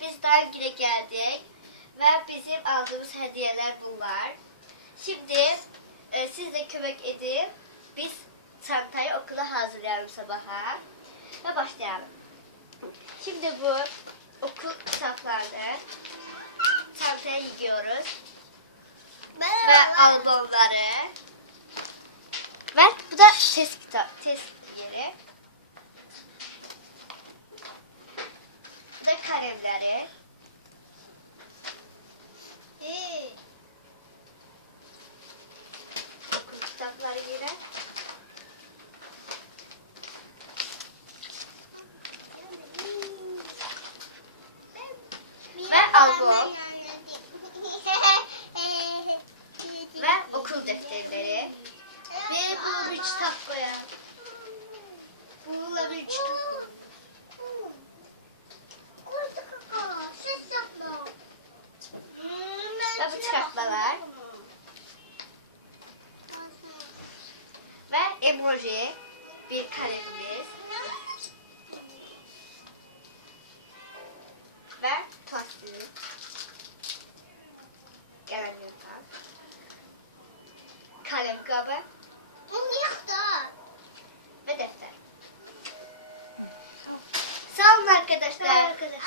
biz Dargir'e geldik ve bizim aldığımız hediyeler bunlar. Şimdi e, siz de kömek edin. Biz çantayı okula hazırlayalım sabaha ve başlayalım. Şimdi bu okul kitaplarını çantaya yığıyoruz ve albümleri ve bu da test kitap, test yeri. Bu Okul kitapları yine. Ve albüm. Ve okul defterleri. Ve bunu bir kitap koyalım. Bununla bir kitap. Ve bu çıkartmalar. Ve emoji. Bir kalemimiz. Ve tosti. Gelen yöntem. Kalem kabı ve defter. Sağ olun arkadaşlar. Arkadaşlar.